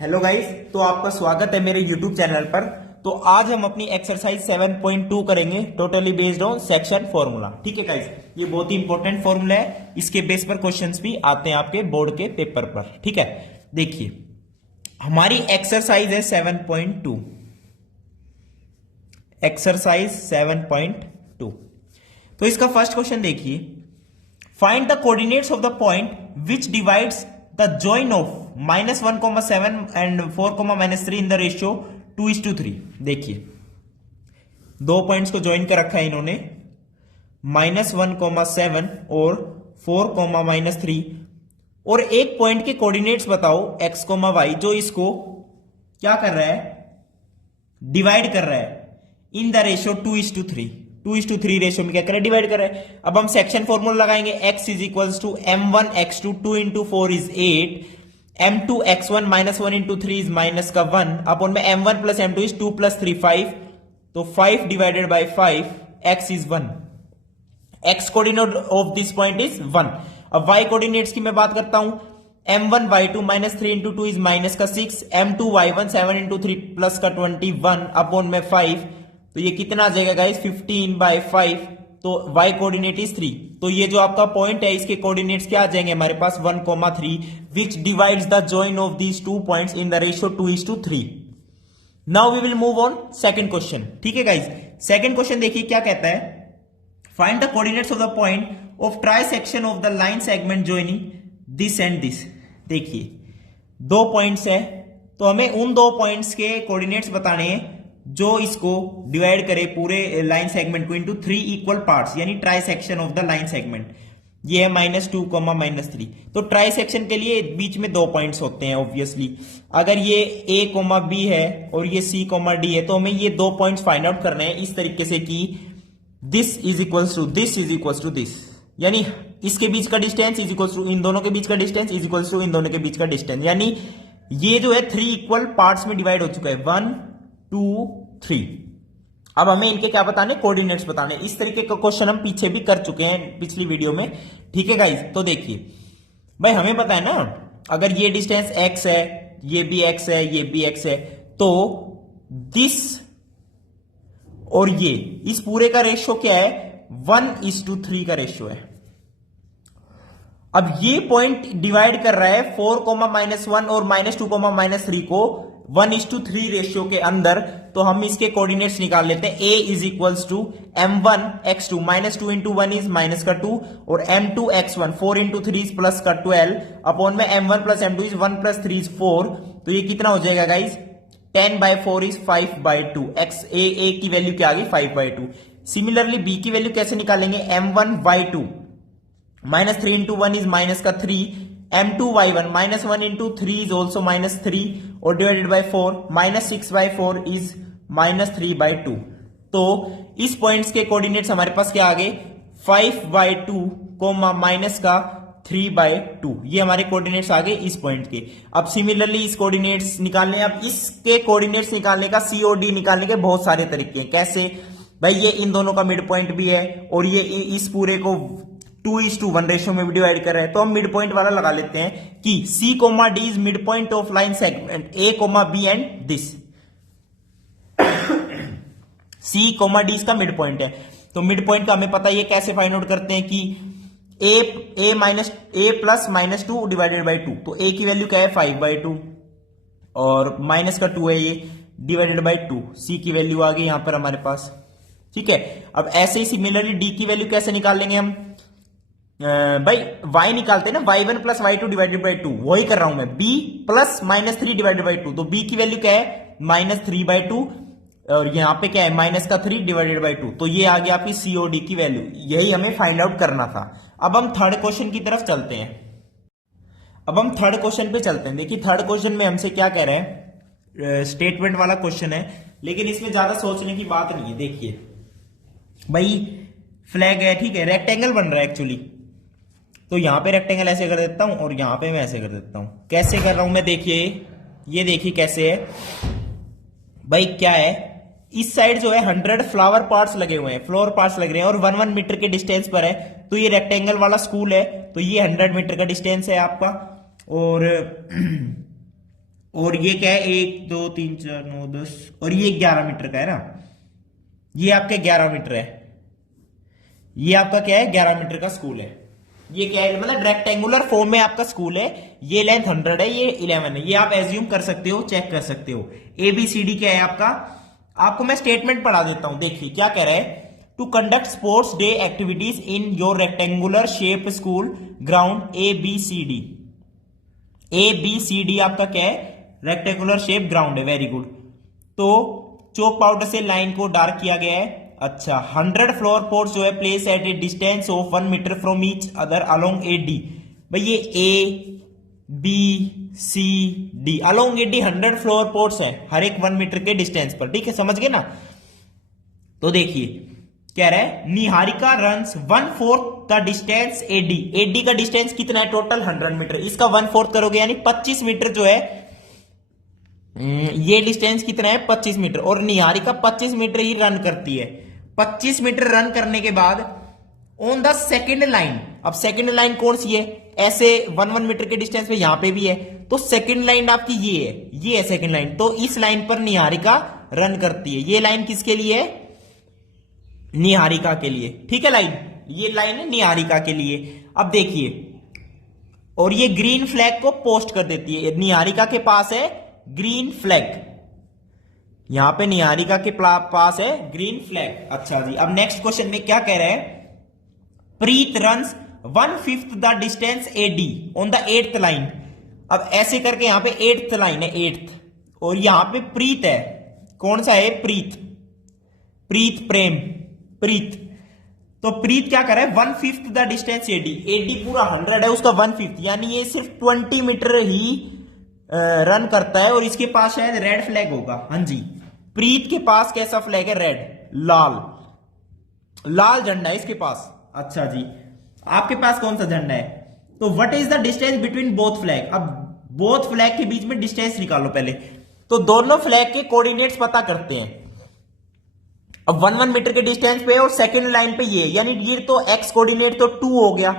Hello guys, तो आपका स्वागत है मेरे यूट्यूब चैनल पर। तो आज हम अपनी एक्सरसाइज 7.2 करेंगे totally based on section formula. ठीक है गाइस, ये बहुत ही इंपॉर्टेंट फॉर्मूला है, इसके बेस पर क्वेश्चंस भी आते हैं आपके बोर्ड के पेपर पर। ठीक है, देखिए हमारी एक्सरसाइज है 7.2, एक्सरसाइज 7.2। तो इसका फर्स्ट क्वेश्चन देखिए, find the coordinates of the point which divides the join of -1,7 and 4,-3 in the ratio 2:3। देखिए दो पॉइंट्स को ज्वाइन कर रखा है इन्होंने, -1,7 और 4,-3, और एक पॉइंट के कोऑर्डिनेट्स बताओ x, y, जो इसको क्या कर रहा है, डिवाइड कर रहा है इन द रेशियो 2:3। 2:3 रेशियो में क्या कर रहा है, डिवाइड कर रहा है। अब हम सेक्शन फॉर्मूला लगाएंगे, x is equals to m1x2 2 into 4 is 8, m2x1 -1 into 3 is -1, upon में m1 plus m2 is 2 plus 3 5, तो 5 divided by 5, x is 1। x coordinate of this point is 1। अब y कोऑर्डिनेट्स की मैं बात करता हूं, m1 y2 -3 into 2 is -6, m2 y1 7 into 3 plus का 21 upon में 5, तो ये कितना आ जाएगा गाइस, 15/5, तो y कोऑर्डिनेट इज 3। तो ये जो आपका पॉइंट है इसके कोऑर्डिनेट्स क्या आ जाएंगे हमारे पास, 1,3, which divides the join of these two points in the ratio 2:3। Now we will move on second question. ठीक है गाइस, सेकंड क्वेश्चन देखिए क्या कहता है, find the coordinates of the point of trisection of the line segment joining this and this. देखिए दो points है, तो हमें उन दो पॉइंट्स के कोऑर्डिनेट्स बताने हैं जो इसको डिवाइड करे पूरे लाइन सेगमेंट को इनटू 3 इक्वल पार्ट्स, यानी try section of the line segment. ये है -2, -3। तो ट्राई सेक्शन के लिए बीच में दो पॉइंट्स होते हैं ऑब्वियसली। अगर ये a, b है और ये c, d है, तो हमें ये दो पॉइंट्स फाइंड आउट करने हैं इस तरीके से कि this is equals to this is equals to this, यानी इसके बीच का डिस्टेंस इज इक्वल्स टू इन दोनों के बीच का डिस्टेंस इज इक्वल्स टू इन दोनों के बीच का डिस्टेंस, यानी ये जो है 3 इक्वल पार्ट्स में डिवाइड हो चुका है, 1 2 3। अब हमें इनके क्या बताने, कोऑर्डिनेट्स बताने। इस तरीके का क्वेश्चन हम पीछे भी कर चुके हैं पिछली वीडियो में। ठीक है गाइस, तो देखिए भाई हमें पता है ना, अगर ये डिस्टेंस x है, ये भी x है, ये भी x है, तो दिस और ये इस पूरे का रेशियो क्या है, 1:3 का रेशियो है। अब ये पॉइंट डिवाइड कर रहा है 4,-1 और -2,-3 को 1:3 रेशियो के अंदर, तो हम इसके कोऑर्डिनेट्स निकाल लेते हैं। a is equals to m1x2 -2 into 1 is -2, और m2x1 4 into 3 इज +12 अपॉन में m1 plus m2 is 1 plus 3 is 4, तो ये कितना हो जाएगा गाइज, 10/4 इज 5/2। x a की वैल्यू क्या आ गई, 5/2। सिमिलरली b की वैल्यू कैसे निकालेंगे, m1y2 -3 into 1 is -3, m2y1 -1 into 3 is also -3 और डिवाइडेड बाय 4, -6/4 इज -3/2। तो इस पॉइंट्स के कोऑर्डिनेट्स हमारे पास क्या आ गए, 5/2 माइनस का 3/2, ये हमारे कोऑर्डिनेट्स आ गए इस पॉइंट के। अब सिमिलरली इस कोऑर्डिनेट्स निकालने, अब इसके कोऑर्डिनेट्स निकालने का COD निकालने के बहुत सारे तरीके हैं। कैसे भाई, ये इन दोनों का मिड पॉइंट भी है और ये इस पूरे को 2:1 रेशियो में भी डिवाइड कर रहे हैं, तो हम मिड पॉइंट वाला लगा लेते हैं कि C, D is mid point of line segment A, B and this. C, D इसका मिड पॉइंट है, तो मिड पॉइंट का हमें पता है, ये कैसे फाइंड आउट करते हैं कि a प्लस -2 डिवाइडेड बाई 2, तो a की वैल्यू क्या है, 5/2 और माइनस का 2 है, ये डिवाइडेड बाई 2, C की वैल्यू आ गई यहां पर हमारे पास। ठीक है, अब ऐसे ही सिमिलरली D की वैल्यू कैसे निकाल लेंगे हम, भाई y निकालते हैं ना, y1 plus y2 divided by 2, वही कर रहा हूं मैं। b प्लस -3 डिवाइडेड बाई 2, तो b की वैल्यू क्या है, -3/2, और यहां पे क्या है, -3 डिवाइडेड बाई 2, तो ये आ गया आपकी COD की वैल्यू। यही हमें फाइंड आउट करना था। अब हम थर्ड क्वेश्चन की तरफ चलते हैं। अब हम थर्ड क्वेश्चन पे चलते हैं। देखिए थर्ड क्वेश्चन में हमसे क्या कह रहे हैं, स्टेटमेंट वाला क्वेश्चन है, लेकिन इसमें ज्यादा सोचने की बात नहीं है। देखिए भाई फ्लैग है, ठीक है, रेक्टेंगल बन रहा है एक्चुअली, तो यहां पे रेक्टेंगल ऐसे कर देता हूं और यहां पे मैं ऐसे कर देता हूं। कैसे कर रहा हूं मैं, देखिए ये देखिए कैसे है भाई, क्या है, इस साइड जो है 100 फ्लावर पार्ट्स लगे हुए हैं, फ्लोर पार्ट्स लग रहे हैं और 1 मीटर के डिस्टेंस पर है, तो ये रेक्टेंगल वाला स्कूल है, तो ये 100 मीटर का डिस्टेंस है आपका। और और ये क्या है, 1 2 3 4 9 10, और ये 11 मीटर का है ना, ये आपका 11 मीटर है, ये आपका क्या है 11 मीटर का स्कूल है। ये क्या है, मतलब रेक्टेंगुलर फॉर्म में आपका स्कूल है, ये लेंथ 100 है, ये 11 है, ये आप एज्यूम कर सकते हो, चेक कर सकते हो। ABCD क्या है आपका, आपको मैं स्टेटमेंट पढ़ा देता हूं, देखिए क्या कह रहा है। To conduct sports day activities in your rectangular shape school ground ABCD। ABCD आपका क्या है, रेक्टेंगुलर शेप ग्राउंड है, वेरी गुड। तो चौक पाउडर से लाइन को डार्क किया गया है। अच्छा, 100 फ्लोर पोर्ट्स जो है place at a distance of 1 metre from each other along AD। भाई ये ABCD along AD 100 flower pots है, हर एक 1 मीटर के डिस्टेंस पर, ठीक है, समझ गए ना। तो देखिए कह रहा है Niharika runs 1/4 the distance AD का डिस्टेंस कितना है टोटल 100 मीटर, इसका 1/4 करोगे यानी 25 मीटर जो है, ये डिस्टेंस कितना है 25 मीटर, और निहारिका 25 मीटर ही रन करती है। 25 मीटर रन करने के बाद ऑन द सेकेंड लाइन, अब सेकेंड लाइन कौन सी है, ऐसे 1 मीटर के डिस्टेंस पे यहां पे भी है, तो सेकेंड लाइन आपकी ये है सेकेंड लाइन, तो इस लाइन पर निहारिका रन करती है। ये लाइन किसके लिए है, निहारिका के लिए, ठीक है लाइन, ये लाइन है निहारिका के लिए। अब देखिए, और ये ग्रीन फ्लैग को पोस्ट कर देती है, निहारिका के पास है ग्रीन फ्लैग, यहां पे निहारिका के पास है ग्रीन फ्लैग। अच्छा जी, अब नेक्स्ट क्वेश्चन में क्या कह रहे हैं, Preet runs 1/5 the distance AD on the 8th line. अब ऐसे करके यहां पे 8th लाइन है, 8th, और यहां पे प्रीत है, कौन सा है, प्रीत प्रेम प्रीत। तो प्रीत क्या कर रहा है, 1/5 द डिस्टेंस AD पूरा 100 है, उसका 1/5 यानी ये सिर्फ 20 मीटर ही रन करता है, और इसके पास शायद रेड फ्लैग होगा। हाँ जी, प्रीत के पास कैसा फ्लैग है, रेड, लाल झंडा है इसके पास। अच्छा जी, आपके पास कौन सा झंडा है, तो what is the distance between both flag. अब बोथ फ्लैग के बीच में डिस्टेंस निकालो पहले, तो दोनों फ्लैग के कोऑर्डिनेट्स पता करते हैं। अब 1 मीटर के डिस्टेंस पे और सेकंड लाइन पे ये, यानी ये तो x कोऑर्डिनेट तो 2 हो गया,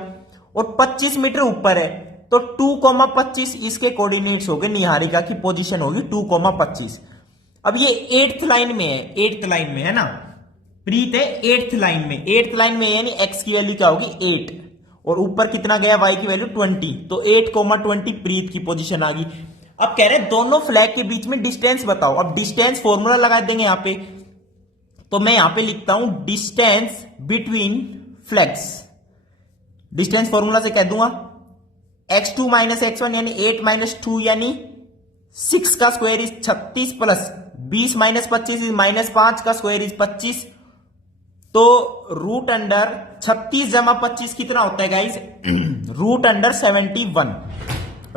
और 25 मीटर ऊपर है, तो 2,25 इसके कोऑर्डिनेट्स हो गए, निहारिका की पोजीशन होगी 2,25। अब ये 8th लाइन में है, 8th लाइन में है ना, प्रीत है 8th लाइन में, 8th लाइन में यानी x की वैल्यू क्या होगी 8, और ऊपर कितना गया y की वैल्यू 20, तो 8,20 प्रीत की पोजीशन आ गई। अब कह रहे हैं दोनों फ्लैग के बीच में डिस्टेंस बताओ। अब डिस्टेंस फॉर्मूला लगा देंगे यहां पे, तो मैं यहां पे लिखता हूं distance between flags, distance formula से कह दूंगा x2 - x1 यानी 8 - 2 यानी 6 का स्क्वायर इज 36 प्लस 20 - 25 इज -5 का स्क्वायर इज 25, तो रूट अंडर 36 जमा 25 कितना होता है guys, root under 71,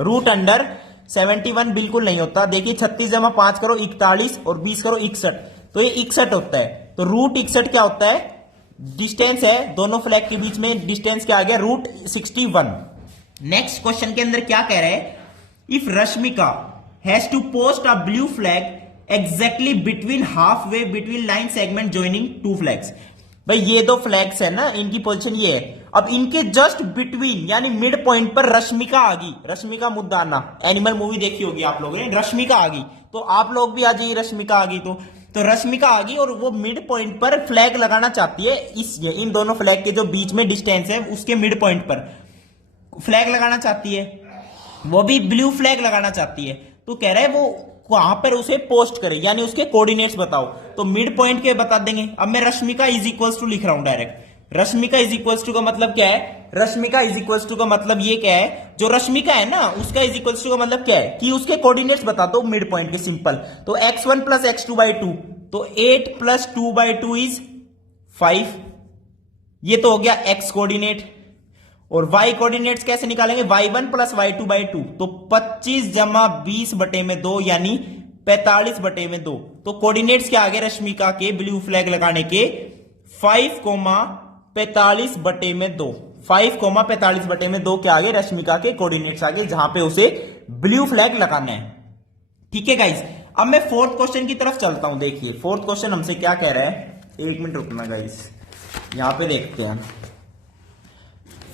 root under 71 बिल्कुल नहीं होता। देखिए 36 जमा 5 करो 41 और 20 करो 61, तो ये 61 होता है। तो रूट 61 क्या होता है, डिस्टेंस है दोनों फ्लैग के बीच में, डिस्टेंस क्या आ गया रूट 61। नेक्स्ट क्वेश्चन के अंदर क्या कह रहे हैं, if Rashmika has to post a blue flag exactly between half way between line segment joining 2 flags. भाई ये 2 फ्लैग्स है ना, इनकी पोजीशन ये है, अब इनके जस्ट बिटवीन यानी मिड पॉइंट पर रश्मिका आ गई, रश्मिका मुद्दाना, एनिमल मूवी देखी होगी आप लोगों ने, रश्मिका आ गई, तो आप लोग भी आ जाइए, रश्मिका आ गई, तो रश्मिका आ गई और वो मिड पॉइंट पर फ्लैग लगाना चाहती है, इन दोनों फ्लैग के जो बीच में डिस्टेंस है उसके मिड पॉइंट पर फ्लैग लगाना चाहती है, वो भी ब्लू फ्लैग लगाना चाहती है। तो कह रहा है वो वहां पर उसे पोस्ट करे, यानी उसके कोऑर्डिनेट्स बताओ, तो मिड पॉइंट के बता देंगे। अब मैं रश्मिका इज इक्वल्स टू लिख रहा हूं direct, Rashmika is equals to का मतलब क्या है, रश्मिका इज इक्वल्स टू का मतलब ये क्या है, जो रश्मिका है ना उसका इज इक्वल्स टू का मतलब क्या है कि उसके कोऑर्डिनेट्स बता दो मिड पॉइंट के, सिंपल। तो x1 + x2/2, तो 8 + 2/2 इज 5, ये तो हो गया x कोऑर्डिनेट। और y कोऑर्डिनेट्स कैसे निकालेंगे, y1 + y2/2, तो 25 जमा 20/2 यानी 45/2। तो कोऑर्डिनेट्स क्या आ गए रश्मिका के ब्लू फ्लैग लगाने के, 5,45/2, 5,45/2 क्या आ गए रश्मिका के कोऑर्डिनेट्स आ गए, जहां पे उसे ब्लू फ्लैग लगाना है। ठीक है गाइस, अब मैं 4th क्वेश्चन की तरफ चलता हूं। देखिए 4th क्वेश्चन हमसे क्या कह रहा है, 1 मिनट रुकना गाइस, यहां पे देखते हैं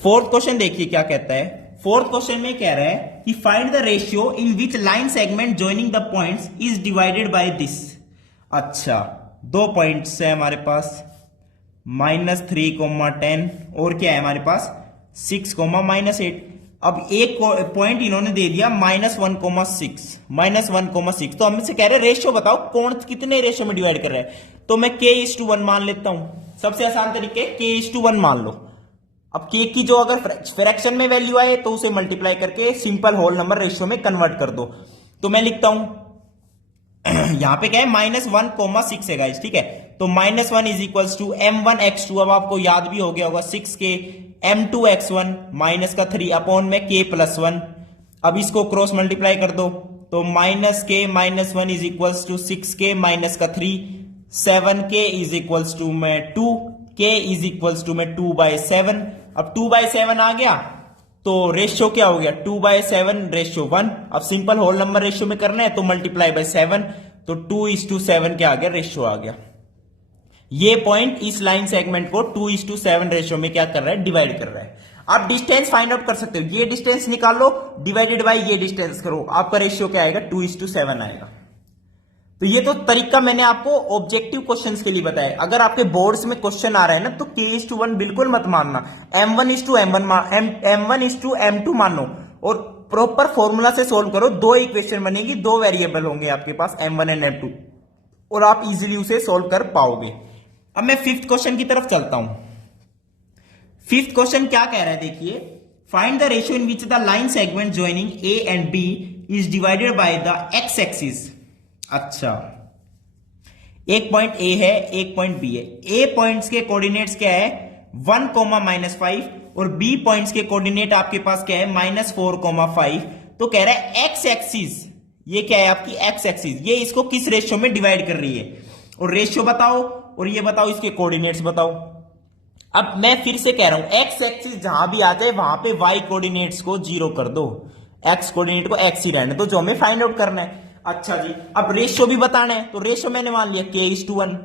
4th क्वेश्चन। देखिए क्या कहता है, फोर्थ क्वेश्चन में कह रहा है कि find the ratio in which line segment joining the points is divided by this. अच्छा, 2 पॉइंट्स है हमारे पास, -3, 10 और क्या है हमारे पास 6, -8। अब एक पॉइंट इन्होंने दे दिया -1,6, -1,6। तो हमसे कह रहे हैं रेशियो बताओ कौन कितने रेशियो में डिवाइड कर रहा है। तो मैं k:1 मान लेता हूं, सबसे आसान तरीके k:1 मान लो। अब k की जो अगर फ्रैक्शन में वैल्यू आए तो उसे मल्टीप्लाई करके सिंपल होल नंबर रेशियो में कन्वर्ट कर दो। तो मैं लिखता हूं यहां पे क्या है -1,6 है गाइस, ठीक है। तो -1 इज इक्वल्स टू m1x2, अब आपको याद भी हो गया होगा 6k, m2x1 -3 अपॉन में k+1। अब इसको क्रॉस मल्टीप्लाई कर दो तो -k - 1 is equals to 6k -3, 7k is equals to में 2, k इज इक्वल्स टू में 2/7। अब 2/7 आ गया तो रेशियो क्या हो गया 2/7 रेशियो 1। अब सिंपल होल नंबर रेशियो में करना है तो मल्टीप्लाई बाय 7, तो 2:7 क्या आ गया रेशियो आ गया। ये पॉइंट इस लाइन सेगमेंट को 2:7 रेशियो में क्या कर रहा है डिवाइड कर रहा है। आप डिस्टेंस फाइंड आउट कर सकते हो, ये डिस्टेंस निकाल लो डिवाइडेड बाय ये डिस्टेंस करो, आपका रेशियो क्या आएगा 2:7 आएगा। तो ये तो तरीका मैंने आपको ऑब्जेक्टिव क्वेश्चंस के लिए बताया। अगर आपके बोर्ड्स में क्वेश्चन आ रहा है ना तो k:1 बिल्कुल मत मानना, m1:m2 मानो और प्रॉपर फॉर्मूला से सोल्व करो। 2 इक्वेशन बनेगी, 2 वेरिएबल होंगे आपके पास m1 एंड m2 और आप इजीली उसे सोल्व कर पाओगे। अब मैं 5th क्वेश्चन की तरफ चलता हूं। 5th क्वेश्चन क्या कह रहा है देखिए, find the ratio in which the line segment joining a and b is divided by the x axis. अच्छा, एक पॉइंट ए है, एक पॉइंट बी है। ए पॉइंट्स के कोऑर्डिनेट्स क्या है 1, -5 और बी पॉइंट्स के कोऑर्डिनेट आपके पास क्या है -4, 5। तो कह रहा है एक्स एक्सिस, ये क्या है आपकी एक्स एक्सिस, ये इसको किस रेशियो में डिवाइड कर रही है और रेशियो बताओ और ये बताओ इसके कोऑर्डिनेट्स बताओ। अब मैं फिर से कह रहा हूं एक्स एक्सिस जहां भी आ जाए वहां पे वाई कोऑर्डिनेट्स को 0 कर दो, एक्स कोऑर्डिनेट को एक्स ही रहने दो, जो हमें फाइंड आउट करना है। अच्छा जी, अब रेशियो भी बताना है तो रेशियो मैंने मान लिया k:1,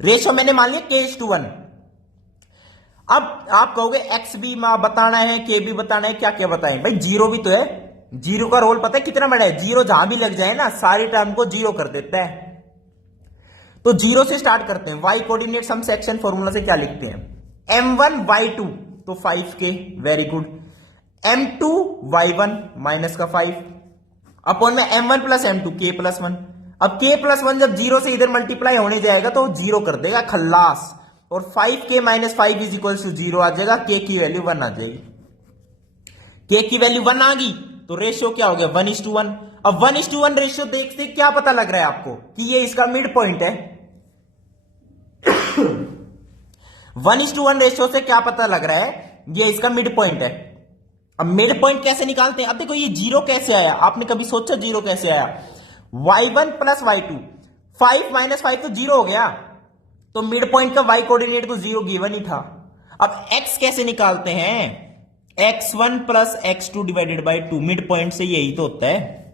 रेशियो मैंने मान लिया k:1। अब आप कहोगे एक्स भी बताना है, के भी बताना है, क्या क्या बताएं भाई, जीरो भी तो है। जीरो का रोल पता है कितना बड़ा है, जीरो जहां भी लग जाए ना सारी टर्म को 0 कर देता है। तो 0 से स्टार्ट करते हैं। वाई कोऑर्डिनेट्स हम सेक्शन फॉर्मूला से क्या लिखते हैं, m1y2 तो 5k, very good, m2y1 -5 upon में m1 + m2 k+1। अब k+1 जब 0 से इधर मल्टीप्लाई होने जाएगा तो 0 कर देगा खल्लास, और 5k - 5 इज इक्वल टू 0 आ जाएगा, k की वैल्यू 1 आ जाएगी। k की वैल्यू 1 आ गई तो रेशियो क्या हो गया 1:1। अब 1:1 रेशियो देखते क्या पता लग रहा है आपको कि ये इसका मिड पॉइंट है। 1:1 रेशियो से क्या पता लग रहा है, ये इसका मिड पॉइंट है। अब मिड पॉइंट कैसे निकालते हैं, अब देखो ये 0 कैसे आया, आपने कभी सोचा 0 कैसे आया, y1 + y2, 5 - 5 तो 0 हो गया, तो मिड पॉइंट का y कोऑर्डिनेट तो 0 गिवन ही था। अब x कैसे निकालते हैं, x1 + x2 divided by 2, mid point से यही तो होता है।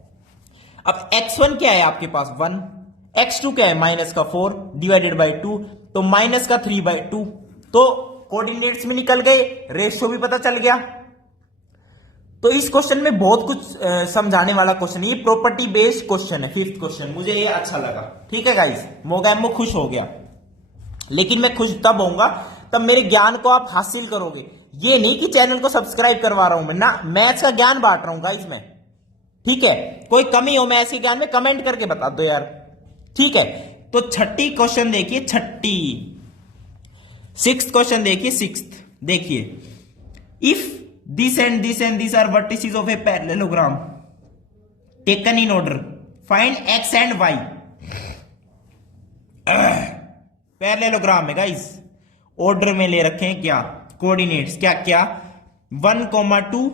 अब x1 क्या है आपके पास 1, x2 क्या है -4 डिवाइडेड बाय 2, तो -3/2। तो कोऑर्डिनेट्स में निकल गए, रेशियो भी पता चल गया। तो इस क्वेश्चन में बहुत कुछ समझाने वाला क्वेश्चन है, ये प्रॉपर्टी बेस्ड क्वेश्चन है। 5th क्वेश्चन मुझे ये अच्छा लगा, ठीक है गाइस, मोगैम्बो खुश हो गया। लेकिन मैं खुश तब होऊंगा तब मेरे ज्ञान को आप हासिल करोगे, ये नहीं कि चैनल को सब्सक्राइब करवा रहा हूं मैं ना, मैथ्स का ज्ञान बांट रहा हूं गाइस मैं, ठीक है। कोई कमी हो मैथ्स के ज्ञान में कमेंट करके बता दो यार, ठीक है। तो 6ठी क्वेश्चन देखिए, 6ठी 6th क्वेश्चन देखिए, 6th देखिए, if this and this are vertices of a parallelogram taken in order, find x and y। Parallelogram है गाइस, ऑर्डर में ले रखे हैं क्या कोऑर्डिनेट्स, क्या क्या 1, 2,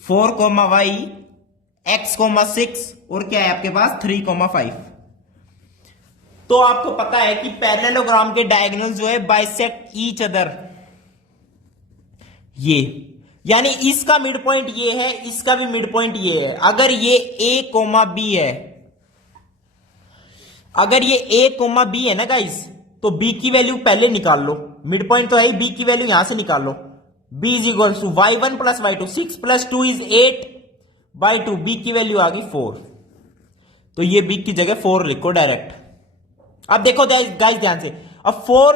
4, y, x, 6 और क्या है आपके पास 3, 5। तो आपको पता है कि पैरेललोग्राम के डायगोनल जो है बाइसेक्ट ईच अदर, ये यानी इसका मिड पॉइंट ये है, इसका भी मिड पॉइंट ये है। अगर ये a, b है, अगर ये a, b है ना गाइस, तो b की वैल्यू पहले निकाल लो, मिड पॉइंट तो है, बी की वैल्यू यहां से निकाल लो। b is equal to y1 plus y2, 6 plus 2 is 8/2, B की वैल्यू आ गई 4। तो ये बी की जगह 4 लिखो डायरेक्ट। अब देखो गाइस ध्यान से, अब 4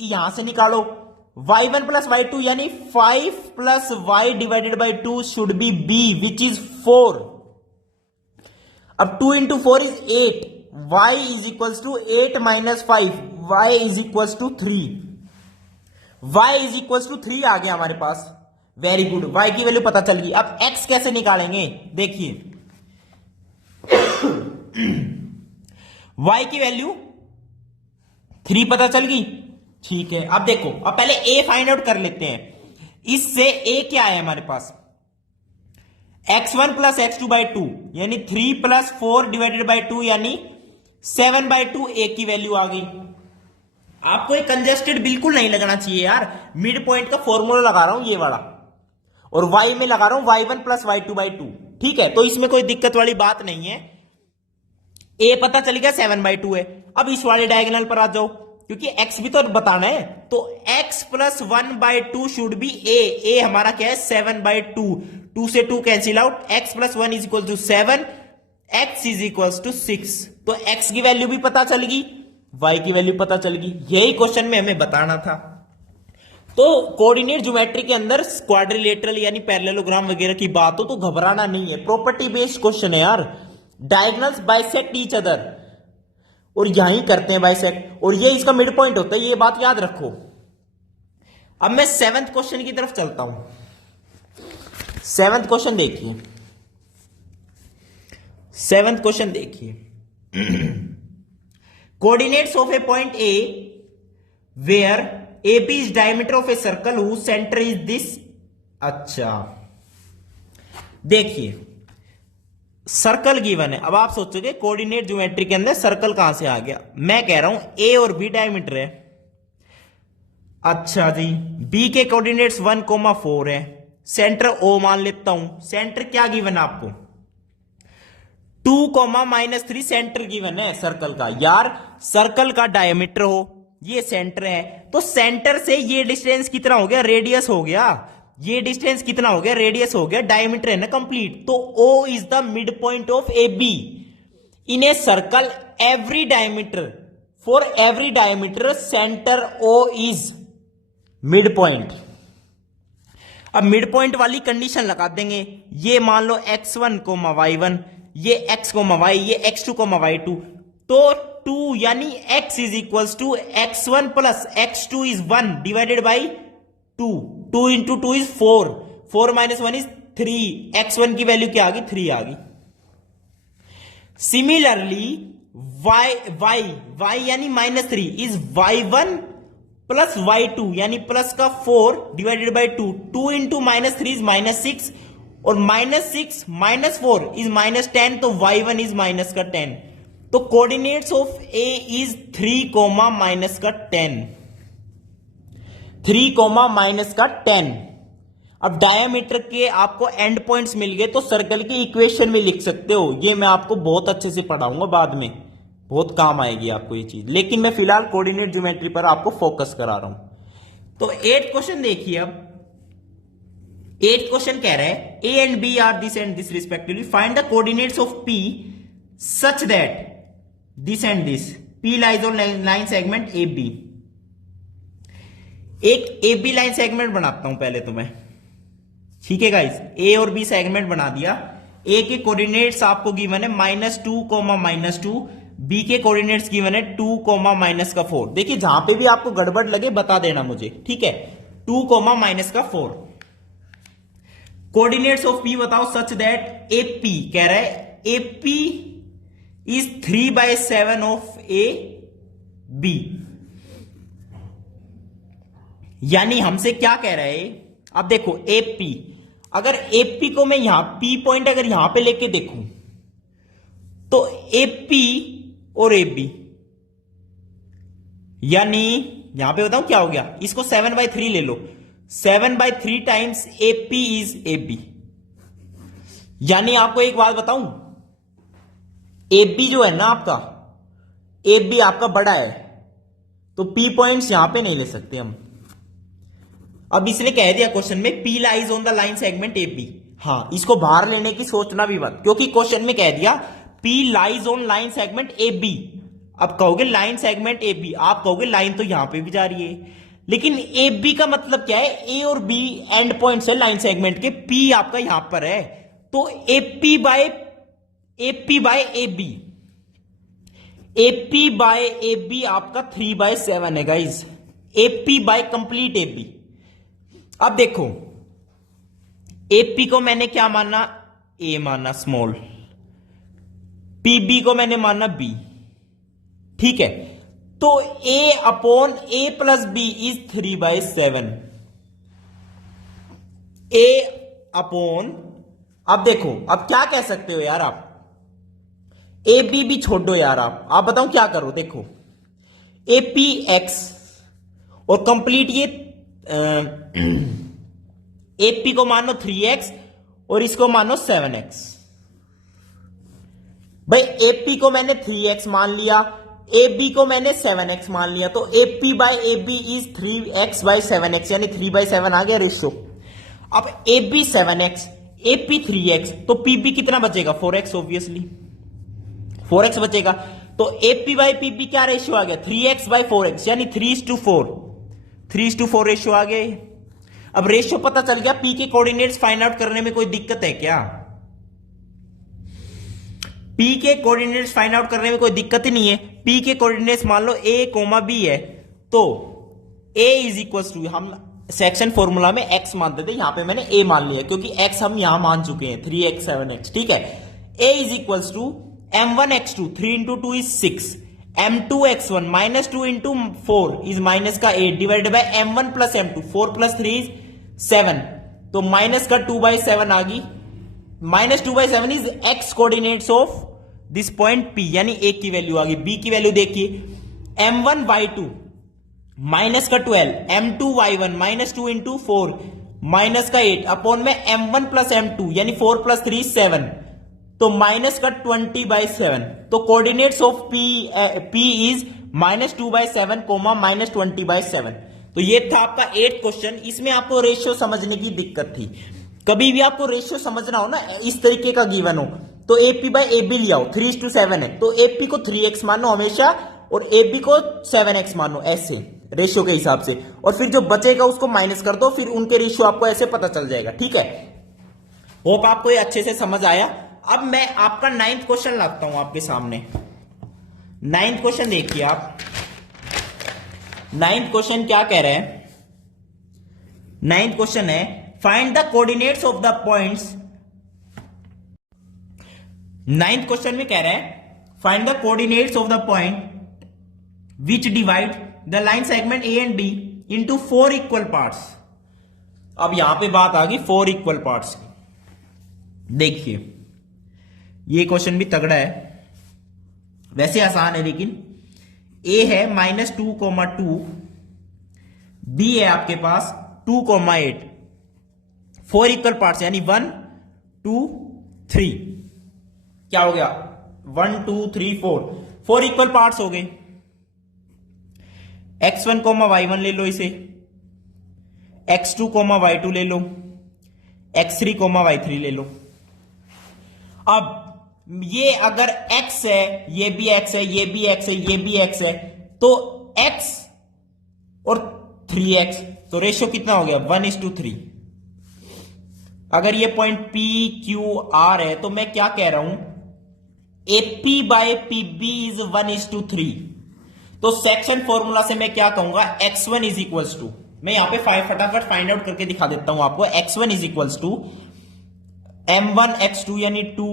यहां से निकालो, y1 प्लस y2 यानी 5 plus y divided by 2 should be b which is 4। अब 2 into 4 is 8, y is equal to 8 minus 5, y is equal to 3, y is equal to 3 आ गया हमारे पास। वेरी गुड, y की वैल्यू पता चल गई। अब x कैसे निकालेंगे, देखिए y की वैल्यू 3 पता चल गई, ठीक है। अब देखो, अब पहले a फाइंड आउट कर लेते हैं। इससे a क्या है हमारे पास, x1 प्लस x2 बाई 2 यानी 3 प्लस 4 डिवाइडेड बाई 2 यानी 7/2 a की वैल्यू आ गई। आपको एक कंजेस्टेड बिल्कुल नहीं लगना चाहिए यार, मिड पॉइंट का फॉर्मूला लगा रहा हूं ये वाला, और y में लगा रहा हूं y1 प्लस y2 बाई 2, ठीक है। तो इसमें कोई दिक्कत वाली बात नहीं है। a पता चल गया 7/2 है। अब इस वाले डायगोनल पर आ जाओ, क्योंकि x भी तो बताना है, तो x plus 1/2 should be a हमारा क्या है 7/2, 2 से 2 cancel out, x plus 1 is equal to 7, x is equal to 6। तो x की वैल्यू भी पता चल गई, y की वैल्यू पता चल गई। यही क्वेश्चन में हमें बताना था। तो कोऑर्डिनेट ज्योमेट्री के अंदर क्वाड्रिलेटरल यानी पैरेललोग्राम वगैरह की बात हो तो घबराना नहीं है, प्रॉपर्टी बेस्ड क्वेश्चन है यार। डायगोनल्स बाइसेक्ट ईच अदर, और यहीं करते हैं बाइसेक्ट, और ये इसका मिड पॉइंट होता है, ये बात याद रखो। अब मैं 7th क्वेश्चन की तरफ चलता हूं। 7th क्वेश्चन देखिए, 7th क्वेश्चन देखिए। Coordinates of a point A where AB is diameter of a circle whose centre is this. अच्छा देखिए, सर्कल गिवन है। अब आप सोचोगे कोऑर्डिनेट ज्योमेट्री के अंदर सर्कल कहां से आ गया, मैं कह रहा हूं ए और बी डायमीटर है। अच्छा जी, बी के कोऑर्डिनेट्स 1,4 है, सेंटर ओ मान लेता हूं। सेंटर क्या गिवन है आपको, 2,-3 सेंटर गिवन है सर्कल का। यार सर्कल का डायमीटर हो, ये सेंटर है, तो सेंटर से ये डिस्टेंस कितना हो गया, रेडियस हो गया। ये डिस्टेंस कितना हो गया, रेडियस हो गया, डायमीटर है ना कंप्लीट। तो O is the mid point of AB in a circle. Every diameter, for every diameter centre O is mid point. अब मिड पॉइंट वाली कंडीशन लगा देंगे। ये मान लो x1, y1, ये x, y, ये x2, y2, तो 2 यानी x is equal to x1 plus x2 is 1 divided by 2, 2 into 2 is 4, 4 minus 1 is 3, x1 की वैल्यू क्या आ गई, 3 आ गई। सिमिलरली y यानी -3 इज y1 प्लस y2 यानी प्लस का 4 डिवाइडेड बाई 2, 2 इंटू -3 इज -6, और -6 माइनस 4 इज -10, तो y1 इज माइनस का 10। तो coordinates of A is 3, minus का 10, 3, माइनस का 10। अब डायमीटर के आपको एंड पॉइंट्स मिल गए तो सर्कल की इक्वेशन में लिख सकते हो। ये मैं आपको बहुत अच्छे से पढ़ाऊंगा, बाद में बहुत काम आएगी आपको ये चीज, लेकिन मैं फिलहाल कोऑर्डिनेट ज्योमेट्री पर आपको फोकस करा रहा हूं। तो 8th क्वेश्चन देखिए। अब 8th क्वेश्चन कह रहा है A and B are this and this respectively, find the coordinates of P such that this and this, P lies on line segment AB। एक AB लाइन सेगमेंट बनाता हूं पहले तो मैं, ठीक है गाइस। A और B सेगमेंट बना दिया। A के कोऑर्डिनेट्स आपको गिवन है -2, -2, B के कोऑर्डिनेट्स गिवन है 2, -4। देखिए जहां पे भी आपको गड़बड़ लगे बता देना मुझे, ठीक है। 2, -4। कोऑर्डिनेट्स ऑफ P बताओ सच दैट AP कह रहा है AP इज 3/7 ऑफ AB, यानी हमसे क्या कह रहा है। अब देखो AP, अगर AP को मैं यहां P पॉइंट अगर यहां पे लेके देखूं तो AP और AB, यानी यहां पे बताऊं क्या हो गया, इसको 7/3 ले लो, 7/3 टाइम्स AP इज AB। यानी आपको एक बात बताऊं, AB जो है ना आपका, AB आपका बड़ा है, तो पी पॉइंट्स यहां पे नहीं ले सकते हम। अब इसने कह दिया क्वेश्चन में P lies on the line segment A B. हाँ, इसको बाहर लेने की सोचना भी मत, क्योंकि क्वेश्चन में कह दिया P lies on line segment A B. अब कहोगे लाइन सेगमेंट ए बी, आप कहोगे लाइन तो यहां पे भी जा रही है, लेकिन ए बी का मतलब क्या है? ए और बी एंड पॉइंट्स है लाइन सेगमेंट के, पी आपका यहां पर है, तो AP by A B, AP by A B आपका 3/7 है guys, AP by complete A B. अब देखो एपी को मैंने क्या माना? ए माना स्मॉल, पीबी को मैंने माना बी, ठीक है। तो A upon A plus B is 3/7, A upon, अब देखो अब क्या कह सकते हो यार आप, ए बी भी छोड़ दो यार, आप बताओ क्या करो। देखो ए पी एक्स और कंप्लीट ये ए पी को मानो 3x और इसको मानो 7x। भाई ए पी को मैंने 3x मान लिया, ए बी को मैंने 7x मान लिया, तो A P by A B is 3x/7x, यानी 3/7 आ गया रेशियो। अब A B 7x, A P 3x, तो पी बी कितना बचेगा? 4x, ऑब्वियसली 4x बचेगा। तो A P by P B क्या रेशियो आ गया? 3x/4x, यानी 3:4, 3:4 रेशियो आ गया। अब रेशियो पता चल गया, पी के कोऑर्डिनेट्स फाइंड आउट करने में कोई दिक्कत है क्या? पी के कोऑर्डिनेट्स फाइंड आउट करने में कोई दिक्कत ही नहीं है। पी के कोऑर्डिनेट्स मान लो ए कोमा बी है, तो ए इज इक्वल टू, हम सेक्शन फॉर्मूला में एक्स मानते थे, यहां पे मैंने ए मान लिया क्योंकि एक्स हम यहां मान चुके हैं, 3x 7x, ठीक है। A is equal to m1x2, 3 into 2 is 6, m2x1 minus 2 into 4 is minus का 8 divided by m1 plus m2, 4 plus 3 is 7, तो माइनस का 2/7 आ गई। Minus 2/7 is x coordinates of this point P, यानी a की value आ गई। B की value देखिए, m1y2 माइनस का 12, m2y1 माइनस 2 इंटू 4 माइनस का 8 अपॉन में m1 प्लस m2, यानी 4 प्लस 3 7, तो माइनस का 20/7। तो coordinates of P is -2/7 comma -20/7। तो ये था आपका 8th क्वेश्चन। इसमें आपको रेशियो समझने की दिक्कत थी। कभी भी आपको रेशियो समझना हो ना, इस तरीके का गिवन हो, तो AP बाय AB लिया हो, 3:7 है, तो AP को 3x मानो हमेशा और AB को 7x मानो, ऐसे रेशियो के हिसाब से, और फिर जो बचेगा उसको माइनस कर दो, फिर उनके रेशियो आपको ऐसे पता चल जाएगा, ठीक है। होप आपको ये अच्छे से समझ आया। अब मैं आपका 9th क्वेश्चन लाता हूं आपके सामने। 9th क्वेश्चन देखिए आप, 9th क्वेश्चन क्या कह रहे हैं? 9th क्वेश्चन है find the coordinates of the points. 9th question में कह रहे हैं find the coordinates of the point which divide the line segment A and B into 4 equal parts. अब यहां पे बात आ गई 4 इक्वल पार्ट्स की। देखिए ये क्वेश्चन भी तगड़ा है, वैसे आसान है, लेकिन ए है -2,2, बी है आपके पास 2,8, 4 इक्वल पार्ट्स यानी 1 2 3, क्या हो गया? 1 2 3 4 इक्वल पार्ट्स हो गए। x1, y1 ले लो इसे, x2, y2 ले लो, x3, y3 ले लो। अब ये अगर x है, ये भी x है, ये भी x है, ये भी x है, तो x और 3x, तो रेशियो कितना हो गया? 1:3। अगर ये पॉइंट P Q R है, तो मैं क्या कह रहा हूं? AP by PB is 1:3। तो सेक्शन फॉर्मूला से मैं क्या कहूंगा? x1 इज इक्वल्स टू, मैं यहां पे फटाफट फाइंड आउट करके दिखा देता हूं आपको। x1 is equals to m1x2 यानी 2,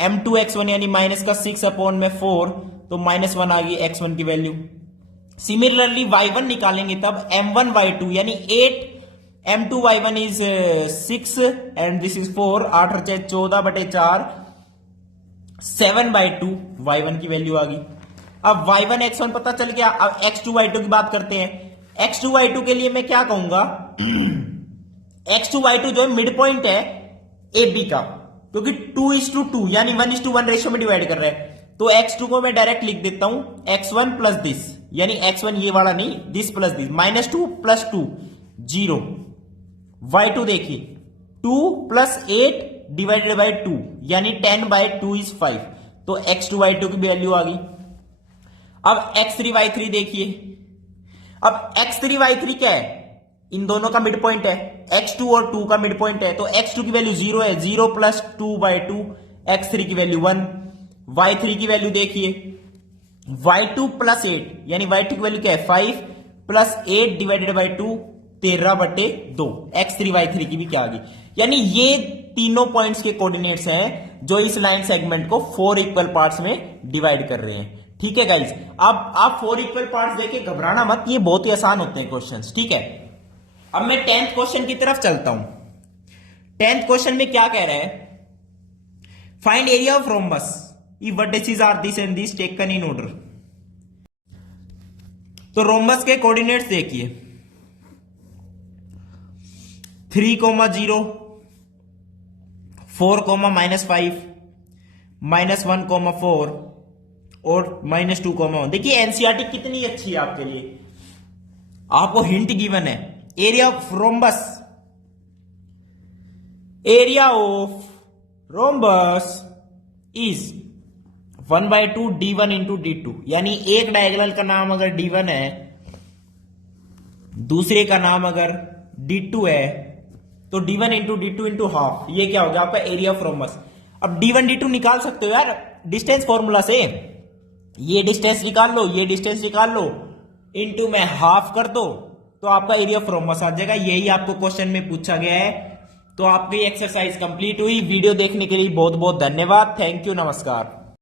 m2x1 यानी माइनस का 6 अपॉन में 4, तो -1 आ गई x1 की वैल्यू। सिमिलरली y1 निकालेंगे तब m1y2 यानी 8, m2y1 is 6 and this is 4, 8 × 14/4, 7/2 y1 की वैल्यू आ गई। अब y1 x1 पता चल गया। अब x2 y2 की बात करते हैं। x2 y2 के लिए मैं क्या कहूंगा? x2 y2 जो मिड पॉइंट है AB का, क्योंकि 2:2 यानी 1:1 रेशियो में डिवाइड कर रहे हैं, तो x2 को मैं डायरेक्ट लिख देता हूं x1 प्लस दिस यानी x1 ये वाला नहीं, दिस प्लस दिस, -2 + 2 0। y2 देखिए 2 + 8 डिवाइडेड बाई 2 यानी 10/2 इज 5, तो x2 y2 की वैल्यू आ गई। अब x3 y3 देखिए, अब x3 y3 क्या है, इन दोनों का मिड पॉइंट है, x2 और 2 का मिड पॉइंट है, तो x2 की वैल्यू 0 है, 0 + 2/2, x3 की वैल्यू 1। y3 की वैल्यू देखिए y2 + 8 यानी y2 की वैल्यू क्या है 5 + 8 डिवाइडेड बाई 2 13/2, x3 y3 की भी क्या आ गई। यानी ये तीनों पॉइंट्स के कोऑर्डिनेट्स हैं जो इस लाइन सेगमेंट को 4 इक्वल पार्ट्स में डिवाइड कर रहे हैं। ठीक है गाइस, अब आप 4 इक्वल पार्ट्स देख के घबराना मत, ये बहुत ही आसान होते हैं क्वेश्चंस। ठीक है, अब मैं 10th क्वेश्चन की तरफ चलता हूं। 10th क्वेश्चन में क्या कह रहा है, find area of rhombus if vertices are this and this taken in order. तो रोम्बस के कोऑर्डिनेट्स देखिए 3, 0, 4, -5, -1, 4 और -2, 1। देखिए एनसीईआरटी कितनी अच्छी है आपके लिए, आपको हिंट गिवन है। Area of rhombus, area of rhombus is 1/2 d1 × d2, यानी एक डायगोनल का नाम अगर d1 है, दूसरे का नाम अगर d2 है, तो d1 × d2 × हाफ, ये क्या हो गया आपका एरिया ऑफ रोम्बस। अब d1 d2 निकाल सकते हो यार डिस्टेंस फॉर्मूला से, ये डिस्टेंस निकाल लो, ये डिस्टेंस निकाल लो, इनटू में हाफ कर दो, तो आपका एरिया ऑफ रोम्बस आ जाएगा। यही आपको क्वेश्चन में पूछा गया है। तो आपकी एक्सरसाइज कंप्लीट हुई। वीडियो देखने के लिए बहुत बहुत धन्यवाद। थैंक यू, नमस्कार।